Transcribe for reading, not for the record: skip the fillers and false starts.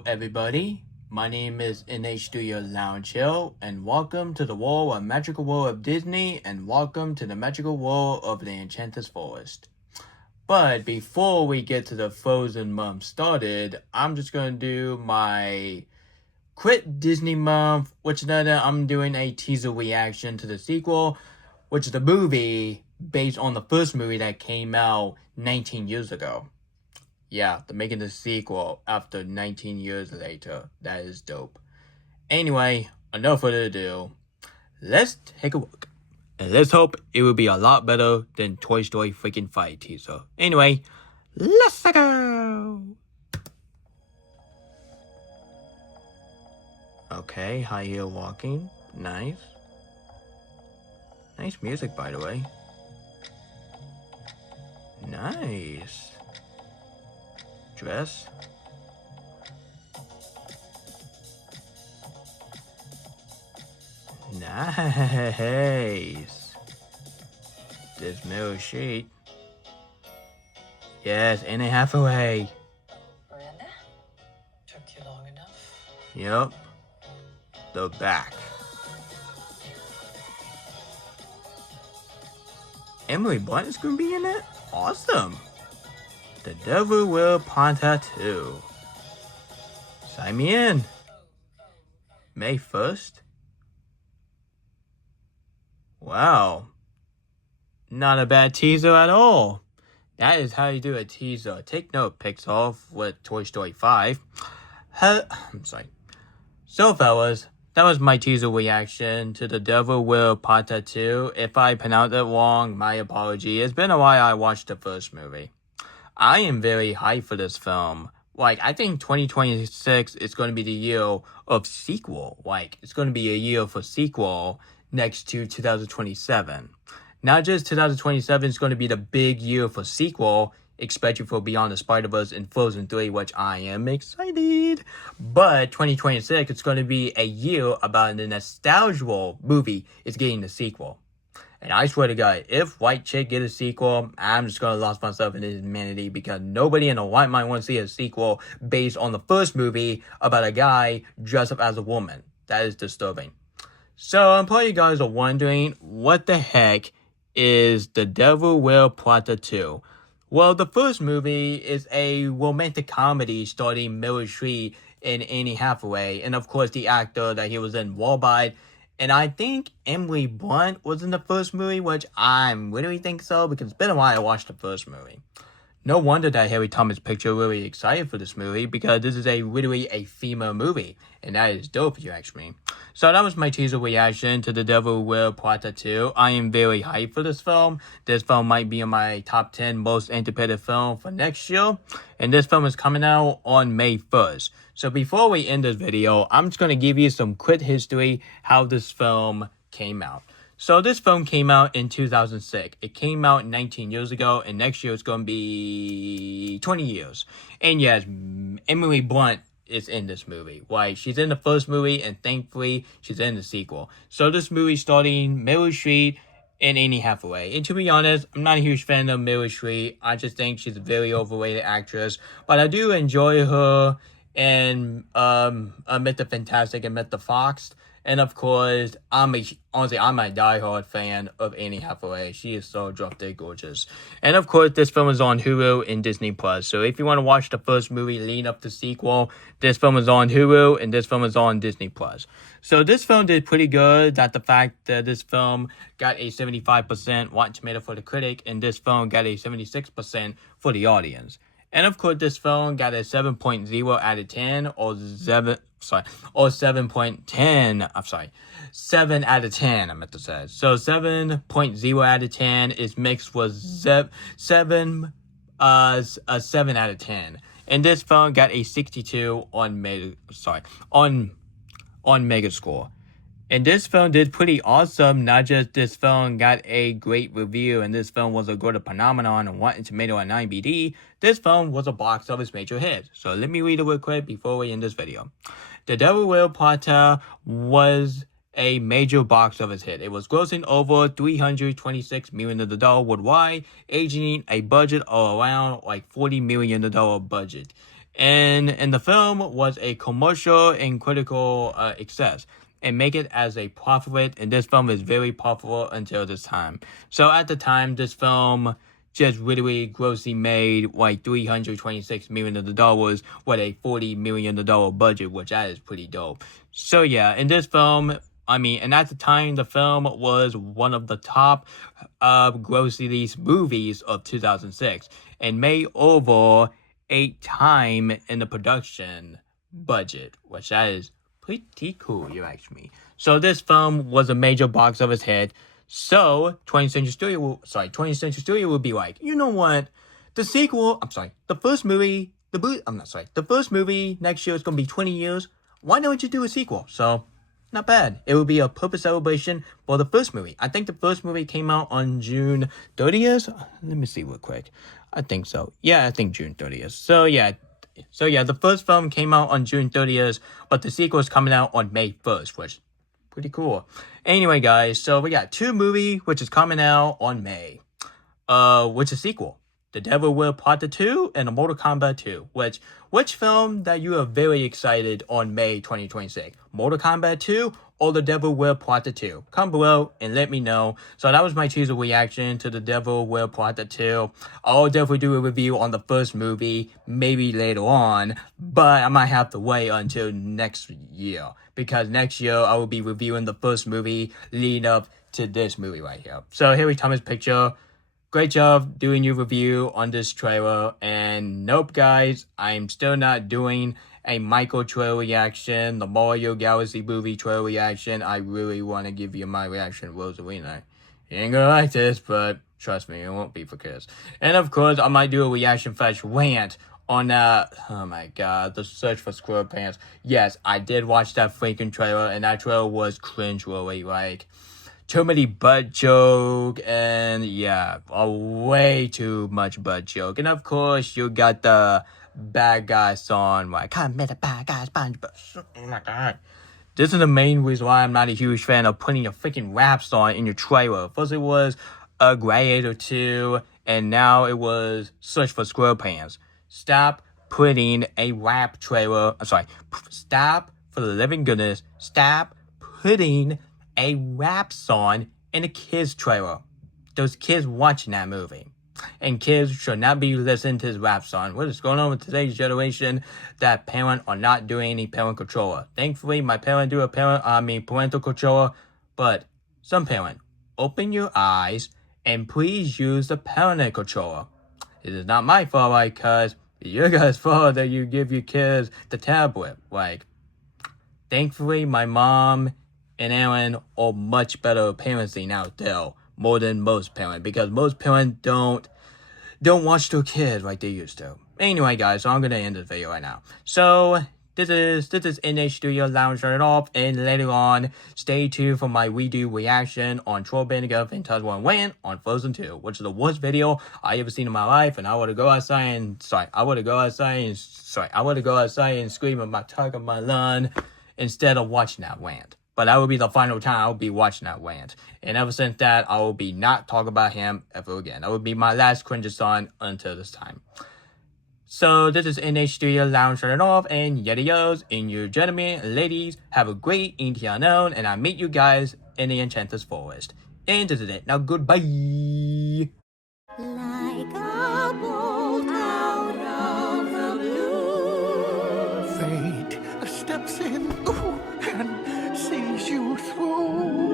Hello everybody, my name is NH Studio Lounge Hill, and welcome to the world of Magical World of Disney, and welcome to the magical world of the Enchanted Forest. But before we get to the Frozen month started, I'm just going to do my Quit Disney month, which then I'm doing a teaser reaction to the sequel, which is the movie based on the first movie that came out 19 years ago. Yeah, they're making the sequel after 19 years later. That is dope. Anyway, enough further ado. Let's take a look. And let's hope it will be a lot better than Toy Story freaking 5 teaser. Anyway, let's go! Okay, high heel walking. Nice. Nice music, by the way. Nice. Dress. Nice. This mirror sheet. Yes, Anne Hathaway. Miranda? Took you long enough? Yup. The back. Emily Blunt is gonna be in it? Awesome. The Devil Will Prada 2. Sign me in. May 1st? Wow. Not a bad teaser at all. That is how you do a teaser. Take note, Pixar, with Toy Story 5. I'm sorry. So, fellas, that was my teaser reaction to The Devil Will Prada 2. If I pronounced it wrong, my apology. It's been a while I watched the first movie. I am very hyped for this film. I think 2026 is going to be the year of sequel. It's going to be a year for sequel next to 2027. Not just 2027 is going to be the big year for sequel, especially for Beyond the Spider-Verse and Frozen 3, which I am excited. But 2026 is going to be a year about the nostalgia movie is getting the sequel. And I swear to God, if White Chick get a sequel, I'm just going to lose myself in humanity, because nobody in the right mind wants to see a sequel based on the first movie about a guy dressed up as a woman. That is disturbing. So I'm probably you guys are wondering, what the heck is The Devil Will Prada 2? Well, the first movie is a romantic comedy starring Meryl Streep and Anne Hathaway, and of course the actor that he was in, Wahlberg. And I think Emily Blunt was in the first movie, which I really think so, because it's been a while I watched the first movie. No wonder that Harry Thomas Picture really excited for this movie, because this is really a female movie. And that is dope, if you ask me. So that was my teaser reaction to The Devil Will Prada 2. I am very hyped for this film. This film might be in my top 10 most anticipated film for next year. And this film is coming out on May 1st. So before we end this video, I'm just going to give you some quick history how this film came out. So this film came out in 2006. It came out 19 years ago, and next year it's going to be 20 years. And yes, Emily Blunt is in this movie. She's in the first movie, and thankfully she's in the sequel. So this movie starting Meryl Streep and Anne Hathaway. And to be honest, I'm not a huge fan of Meryl Streep. I just think she's a very overrated actress. But I do enjoy her and Met the Fantastic and Met the Fox. And of course, I'm a diehard fan of Anne Hathaway. She is so drop-dead gorgeous. And of course, this film is on Hulu and Disney+. So if you want to watch the first movie leading up to the sequel, this film is on Hulu and this film is on Disney+. So this film did pretty good. That the fact that this film got a 75% Rotten Tomato for the critic, and this film got a 76% for the audience. And of course, this film got a 7.0 out of 10, or 7.10. 7 out of 10, I meant to say. So 7.0 out of 10 is mixed with 7 out of 10. And this film got a 62 on Megascore. And this film did pretty awesome. Not just this film got a great review, and this film was a good phenomenon on Rotten Tomato and IMDb. This film was a box office major hit. So let me read it real quick before we end this video. The Devil Will Prada was a major box office hit. It was grossing over $326 million worldwide, achieving a budget of around $40 million budget. and the film was a commercial and critical success, and make it as a profit. And this film is very profitable until this time. So at the time, this film just literally grossly made like $326 million with a $40 million budget, which that is pretty dope. So yeah, in this film, and at the time, the film was one of the top grossly movies of 2006 and made over 8 times in the production budget, which that is pretty cool, you ask me. So this film was a major box office hit. So 20th Century Studio will be like, you know what? The first movie next year is gonna be 20 years. Why don't you do a sequel? So not bad. It will be a perfect celebration for the first movie. I think the first movie came out on June 30th. Let me see real quick. I think so. Yeah, I think June 30th. So yeah, the first film came out on June 30th, but the sequel is coming out on May 1st, which is pretty cool. Anyway, guys, so we got 2 movies which is coming out on May. Which is sequel? The Devil Will Prada 2 and the Mortal Kombat 2. Which film that you are very excited on May 2026? Mortal Kombat 2 or The Devil Will Prada 2? Comment below and let me know. So that was my teaser reaction to The Devil Will Prada 2. I'll definitely do a review on the first movie, maybe later on, but I might have to wait until next year, because next year I will be reviewing the first movie leading up to this movie right here. So here we Thomas picture. Great job doing your review on this trailer. And nope, guys, I'm still not doing a Michael trailer reaction, the Mario Galaxy movie trailer reaction. I really want to give you my reaction, Rosalina. You ain't gonna like this, but trust me, it won't be for kids. And of course, I might do a reaction fetch rant on that. Oh my god, the search for SquarePants. Yes, I did watch that freaking trailer, and that trailer was cringe-worthy, like too many butt joke, and yeah, way too much butt joke. And of course, you got the bad guy song, like, come met a bad guy, SpongeBob. Oh my god. This is the main reason why I'm not a huge fan of putting a freaking rap song in your trailer. First it was a Gladiator 2, and now it was Search for SquarePants. Stop putting a rap trailer, stop, for the living goodness, stop putting a rap song in a kids trailer. Those kids watching that movie. And kids should not be listening to this rap song. What is going on with today's generation that parents are not doing any parent controller? Thankfully, my parents do a parental controller, but some parent, open your eyes and please use the parental controller. It is not my fault, like, cause it's your guys' fault that you give your kids the tablet. Like, thankfully, my mom and Aaron are much better parenting out there, more than most parents, because most parents don't watch their kids like they used to. Anyway, guys, so I'm gonna end this video right now. So this is NH Studio Lounge Turn It Off, and later on, stay tuned for my redo reaction on Troll Bandicoot Phantasm 1 Win on Frozen 2, which is the worst video I ever seen in my life, and I would go outside and scream at my top of my lung instead of watching that rant. But that will be the final time I'll be watching that rant. And ever since that, I will be not talking about him ever again. That will be my last cringe song until this time. So this is NH Studio Lounge Turn It Off, and yadiyos, and you gentlemen and ladies, have a great Unknown, and I meet you guys in the Enchanter's Forest. And this is it. Now goodbye. Like a bolt out of the blue, Fate steps in and sees you through.